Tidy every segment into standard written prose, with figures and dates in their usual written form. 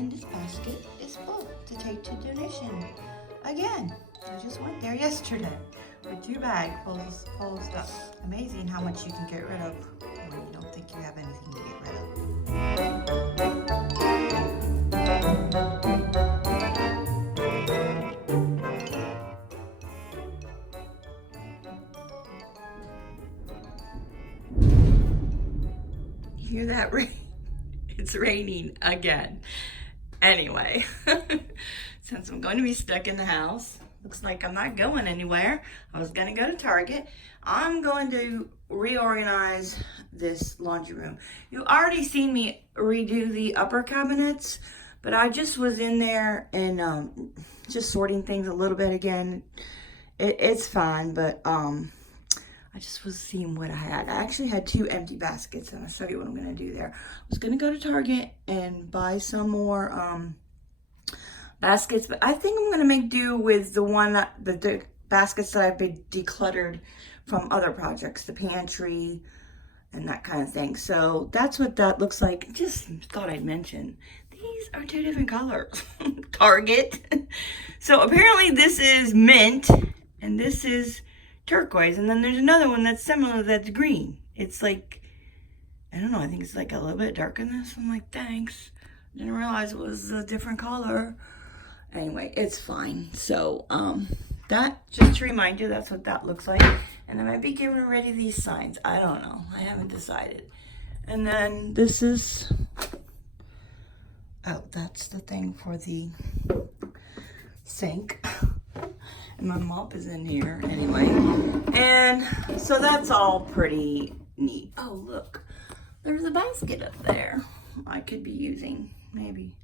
and this basket is full to take to donation. Again, I just went there yesterday with 2 bags full of stuff. Amazing how much you can get rid of when you don't think you have anything to get rid of. You hear that rain? It's raining again. Anyway, since I'm going to be stuck in the house, looks like I'm not going anywhere. I was going to go to Target. I'm going to reorganize this laundry room. You already seen me redo the upper cabinets, but I just was in there and just sorting things a little bit again. It's fine, but I just was seeing what I had. I actually had 2 empty baskets, and I'll show you what I'm going to do there. I was going to go to Target and buy some more baskets, but I think I'm going to make do with the baskets that I've been decluttered from other projects, the pantry and that kind of thing. So that's what that looks like. Just thought I'd mention. These are 2 different colors. Target. So apparently this is mint, and this is turquoise, and then there's another one that's similar that's green. It's like, I don't know, I think it's like a little bit darker than this. I'm like, thanks. Didn't realize it was a different color. Anyway, it's fine. So that, just to remind you, that's what that looks like. And I might be giving ready these signs. I don't know, I haven't decided. And then this is, oh, that's the thing for the sink. And my mop is in here anyway. And so that's all pretty neat. Oh, look, there's a basket up there I could be using, maybe.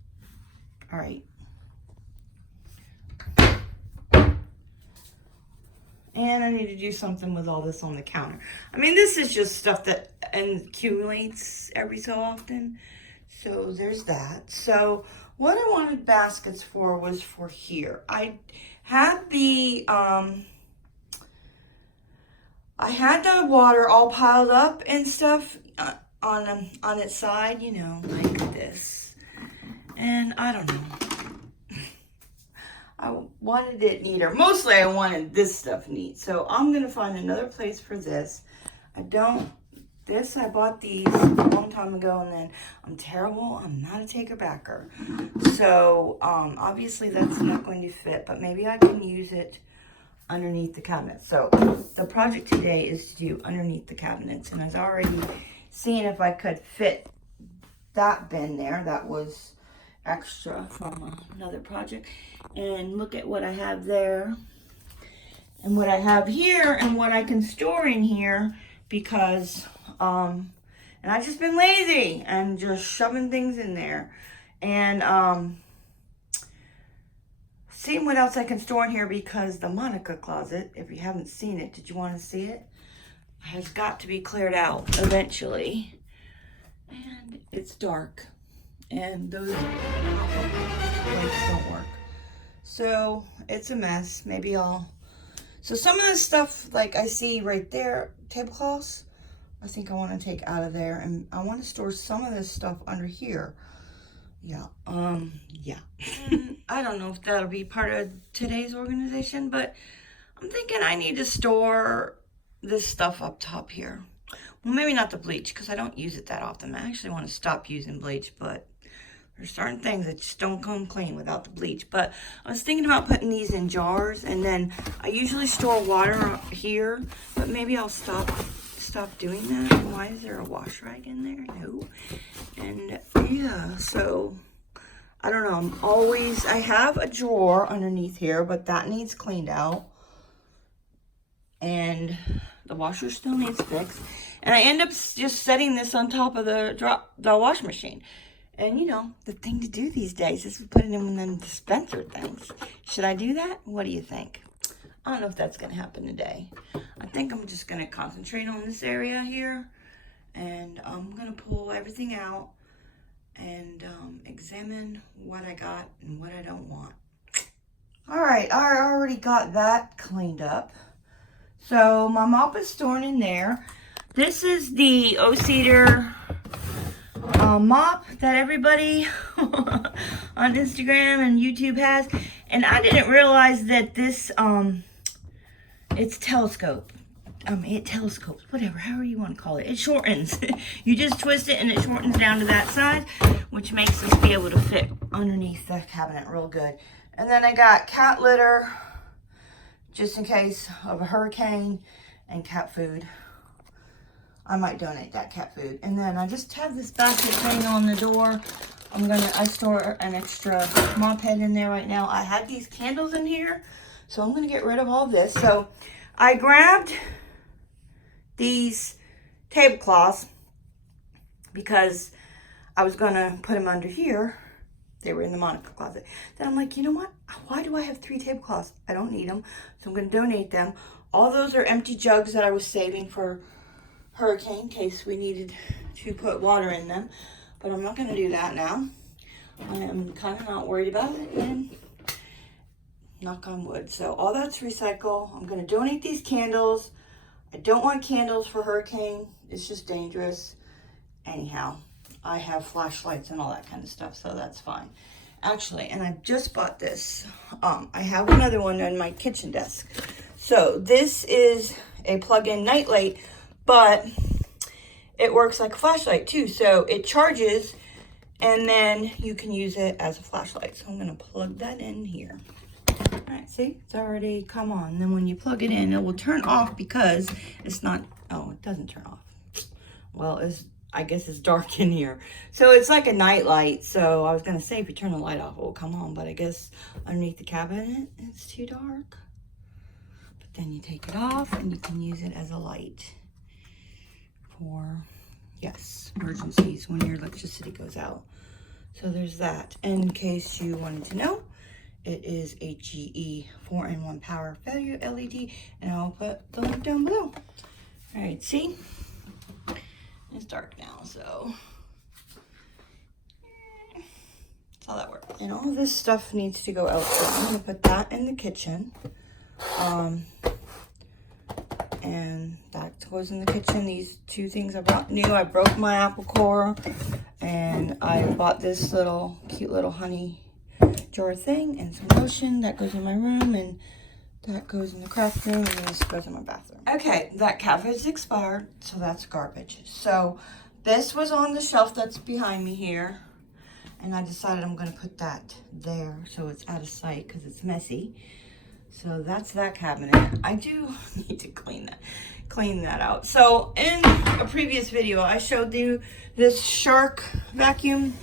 All right. And I need to do something with all this on the counter. I mean, this is just stuff that accumulates every so often. So there's that. So what I wanted baskets for was for here. I had the water all piled up and stuff on its side, you know, like this. And I don't know. I wanted it neater. Mostly I wanted this stuff neat. So I'm going to find another place for this. I bought these a long time ago, and then I'm terrible. I'm not a taker-backer. So obviously that's not going to fit, but maybe I can use it underneath the cabinets. So the project today is to do underneath the cabinets, and I was already seeing if I could fit that bin there. That was extra from another project. And look at what I have there and what I have here and what I can store in here, because and I've just been lazy and just shoving things in there, and seeing what else I can store in here, because the Monica closet, if you haven't seen it, did you want to see it? Has got to be cleared out eventually, and it's dark, and those lights don't work. So it's a mess. So some of this stuff, like I see right there, tablecloths, I think I want to take out of there, and I want to store some of this stuff under here. Yeah. I don't know if that'll be part of today's organization, but I'm thinking I need to store this stuff up top here. Well, maybe not the bleach, because I don't use it that often. I actually want to stop using bleach, but there's certain things that just don't come clean without the bleach. But I was thinking about putting these in jars, and then I usually store water here, but maybe I'll stop doing that. And why is there a wash rag in there? No. And yeah, so I don't know. I have a drawer underneath here, but that needs cleaned out. And the washer still needs fixed. And I end up just setting this on top of the wash machine. And you know, the thing to do these days is put it in one of them dispenser things. Should I do that? What do you think? I don't know if that's going to happen today. I think I'm just going to concentrate on this area here. And I'm going to pull everything out and examine what I got and what I don't want. All right, I already got that cleaned up. So my mop is stored in there. This is the O-Cedar mop that everybody on Instagram and YouTube has. And I didn't realize that this, it's telescope. It telescopes, whatever, however you want to call it. It shortens. You just twist it and it shortens down to that size, which makes us be able to fit underneath the cabinet real good. And then I got cat litter, just in case of a hurricane, and cat food. I might donate that cat food. And then I just have this basket thing on the door. I store an extra mop head in there right now. I had these candles in here, so I'm gonna get rid of all this. So I grabbed these tablecloths because I was gonna put them under here. They were in the Monica closet. Then I'm like, you know what? Why do I have 3 tablecloths? I don't need them, so I'm gonna donate them. All those are empty jugs that I was saving for hurricane in case we needed to put water in them. But I'm not gonna do that now. I am kind of not worried about it, and knock on wood. So all that's recycle. I'm gonna donate these candles. I don't want candles for hurricane. It's just dangerous. Anyhow, I have flashlights and all that kind of stuff, so that's fine. Actually, and I just bought this. I have another one on my kitchen desk. So this is a plug-in nightlight, but it works like a flashlight too. So it charges, and then you can use it as a flashlight. So I'm gonna plug that in here. All right, see, it's already come on. Then when you plug it in, it will turn off because it's not, oh, it doesn't turn off. Well, I guess it's dark in here. So it's like a night light. So I was gonna say if you turn the light off, it will come on, but I guess underneath the cabinet, it's too dark. But then you take it off and you can use it as a light for, yes, emergencies when your electricity goes out. So there's that. In case you wanted to know, it is a GE 4-in-1 power failure LED, and I'll put the link down below. All right, see? It's dark now, so that's how that works. And all this stuff needs to go out. So I'm gonna put that in the kitchen. And that goes in the kitchen. These 2 things I bought new. I broke my apple core, and I bought this little cute little honey jar thing and some lotion. That goes in my room, and that goes in the craft room, and this goes in my bathroom. Okay, that cat food's expired, so that's garbage. So this was on the shelf that's behind me here, and I decided I'm gonna put that there so it's out of sight because it's messy. So that's that cabinet. I do need to clean that out. So in a previous video, I showed you this Shark vacuum,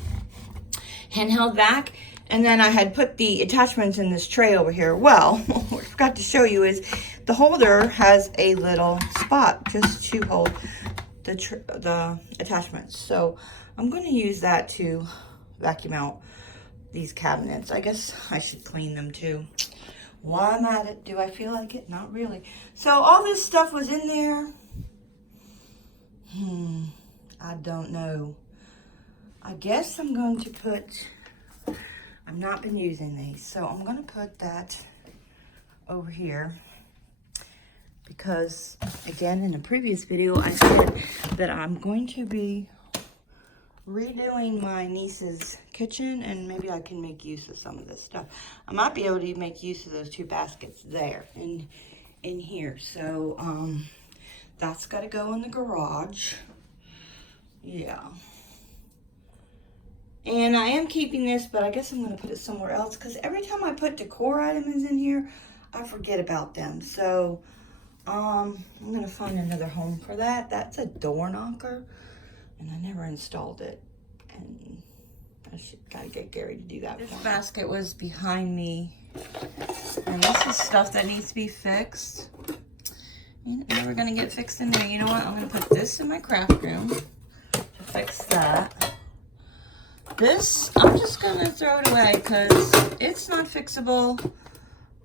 handheld vac, and then I had put the attachments in this tray over here. Well, what I forgot to show you is the holder has a little spot just to hold the attachments. So I'm going to use that to vacuum out these cabinets. I guess I should clean them too. While I'm at it, do I feel like it? Not really. So all this stuff was in there. I don't know. I guess I'm going to put, I've not been using these, so I'm going to put that over here because, again, in the previous video, I said that I'm going to be redoing my niece's kitchen, and maybe I can make use of some of this stuff. I might be able to make use of those 2 baskets there in here. So that's got to go in the garage. Yeah. And I am keeping this, but I guess I'm going to put it somewhere else because every time I put decor items in here, I forget about them. So I'm going to find another home for that. That's a door knocker, and I never installed it. And I should gotta get Gary to do that. This basket was behind me, and this is stuff that needs to be fixed. Ain't never gonna get fixed in there. You know what? I'm gonna put this in my craft room to fix that. This, I'm just gonna throw it away because it's not fixable,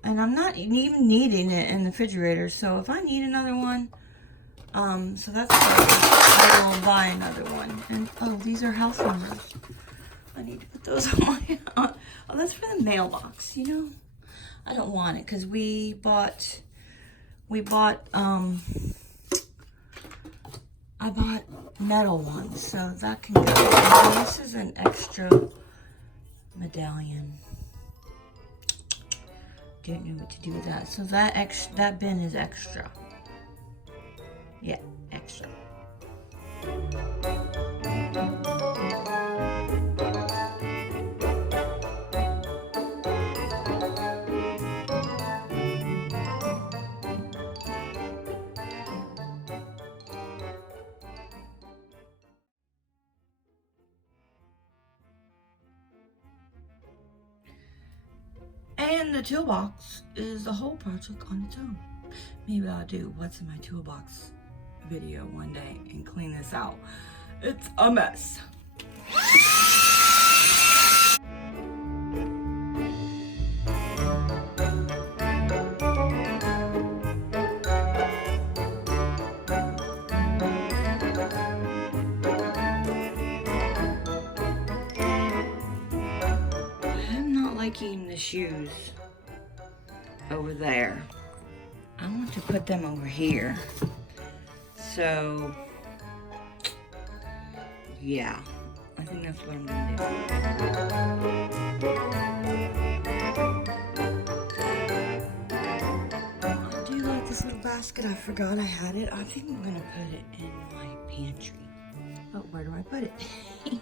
and I'm not even needing it in the refrigerator. So if I need another one, so that's good. I will buy another one. And oh, these are house numbers. I need to put those on my, oh, that's for the mailbox, you know? I don't want it because we bought I bought metal ones, so that can go. And this is an extra medallion. Didn't know what to do with that. So that bin is extra. Yeah, extra. And the toolbox is the whole project on its own. Maybe I'll do what's in my toolbox video one day and clean this out. It's a mess. I'm not liking the shoes over there. I want to put them over here. So, yeah, I think that's what I'm gonna do. I do like this little basket. I forgot I had it. I think I'm gonna put it in my pantry. Oh, where do I put it? If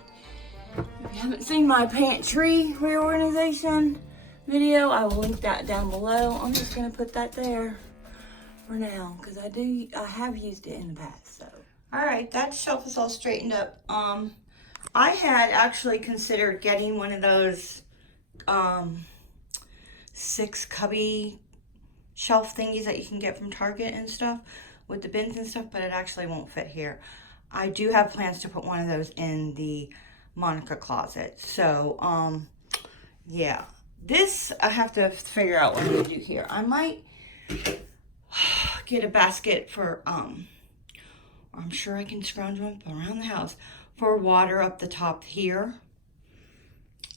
you haven't seen my pantry reorganization video, I will link that down below. I'm just gonna put that there for now, because I have used it in the past. So, all right, that shelf is all straightened up. I had actually considered getting one of those 6 cubby shelf thingies that you can get from Target and stuff with the bins and stuff, but it actually won't fit here. I do have plans to put one of those in the Monica closet. So, yeah, this I have to figure out what I'm gonna do here. I might get a basket for, I'm sure I can scrounge them up around the house for water up the top here.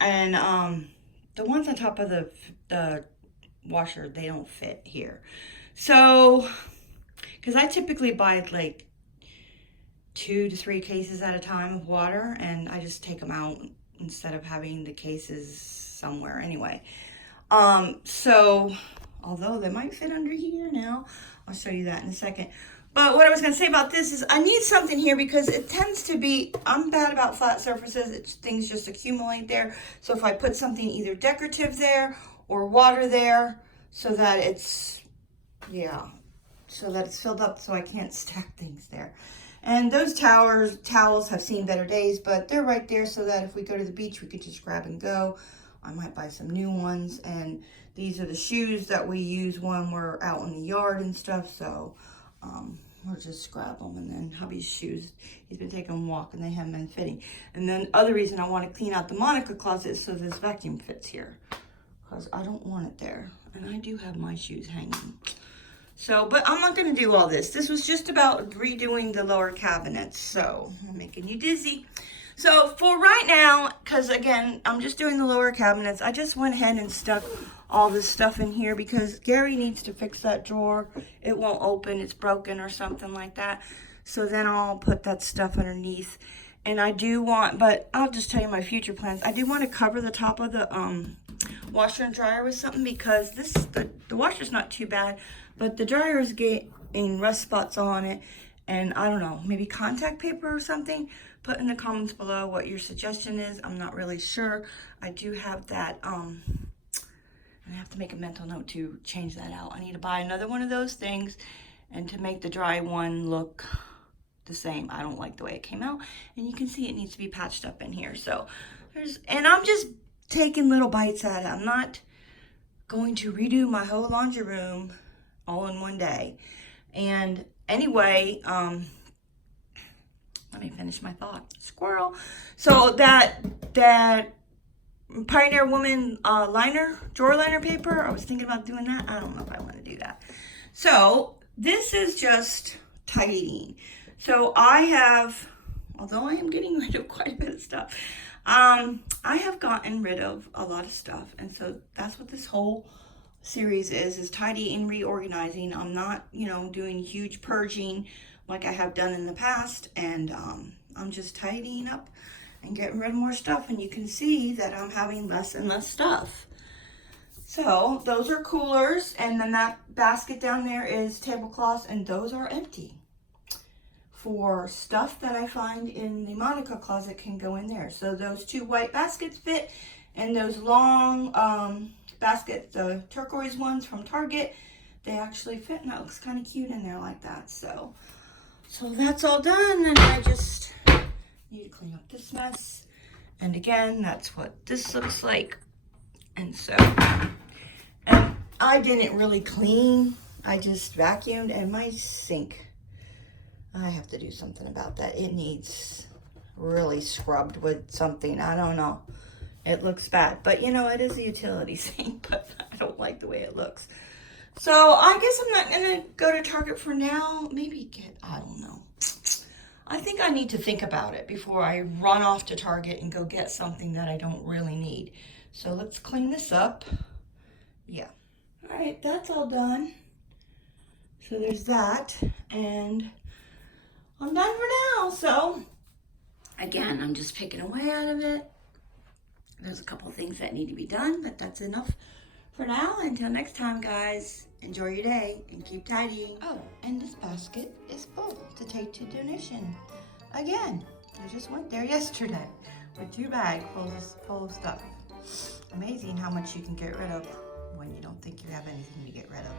And the ones on top of the washer, they don't fit here. So, because I typically buy like 2 to 3 cases at a time of water, and I just take them out instead of having the cases somewhere anyway. So, although they might fit under here now, I'll show you that in a second. But what I was going to say about this is I need something here because it tends to be, I'm bad about flat surfaces. Things just accumulate there. So if I put something either decorative there or water there so that it's, yeah, so that it's filled up so I can't stack things there. And those towels have seen better days, but they're right there so that if we go to the beach, we could just grab and go. I might buy some new ones. And these are the shoes that we use when we're out in the yard and stuff. So we'll just grab them. And then hubby's shoes, he's been taking them a walk and they haven't been fitting. And then the other reason I want to clean out the Monica closet is so this vacuum fits here, because I don't want it there. And I do have my shoes hanging. So, but I'm not going to do all this. This was just about redoing the lower cabinets. So, I'm making you dizzy. So, for right now, because again, I'm just doing the lower cabinets, I just went ahead and stuck all this stuff in here because Gary needs to fix that drawer. It won't open. It's broken or something like that. So, then I'll put that stuff underneath. And I do want, but I'll just tell you my future plans. I do want to cover the top of the washer and dryer with something because the washer's not too bad. But the dryer is getting rust spots on it, and I don't know, maybe contact paper or something. Put in the comments below what your suggestion is. I'm not really sure. I do have that, and I have to make a mental note to change that out. I need to buy another one of those things, and to make the dry one look the same. I don't like the way it came out, and you can see it needs to be patched up in here. So, and I'm just taking little bites at it. I'm not going to redo my whole laundry room all in one day. And anyway, let me finish my thought. Squirrel. So that Pioneer Woman drawer liner paper, I was thinking about doing that. I don't know if I want to do that. So this is just tidying. So I have, although I am getting rid of quite a bit of stuff, I have gotten rid of a lot of stuff. And so that's what this whole series is tidying, reorganizing. I'm not, doing huge purging like I have done in the past, and I'm just tidying up and getting rid of more stuff, and you can see that I'm having less and less stuff. So those are coolers, and then that basket down there is tablecloths, and those are empty. For stuff that I find in the Monica closet can go in there. So those two white baskets fit, and those long baskets, the turquoise ones from Target, they actually fit, and that looks kind of cute in there like that. So that's all done, and I just need to clean up this mess. And again, that's what this looks like. And so, and I didn't really clean, I just vacuumed, and my sink, I have to do something about that. It needs really scrubbed with something. I don't know. It looks bad. But you know, it is a utility sink, but I don't like the way it looks. So I guess I'm not going to go to Target for now. Maybe get, I don't know. I think I need to think about it before I run off to Target and go get something that I don't really need. So let's clean this up. Yeah. All right, that's all done. So there's that. And I'm done for now. So again, I'm just picking away out of it. There's a couple things that need to be done, but that's enough for now. Until next time, guys, enjoy your day and keep tidying. Oh, and this basket is full to take to donation. Again, I just went there yesterday with 2 bags full of stuff. Amazing how much you can get rid of when you don't think you have anything to get rid of.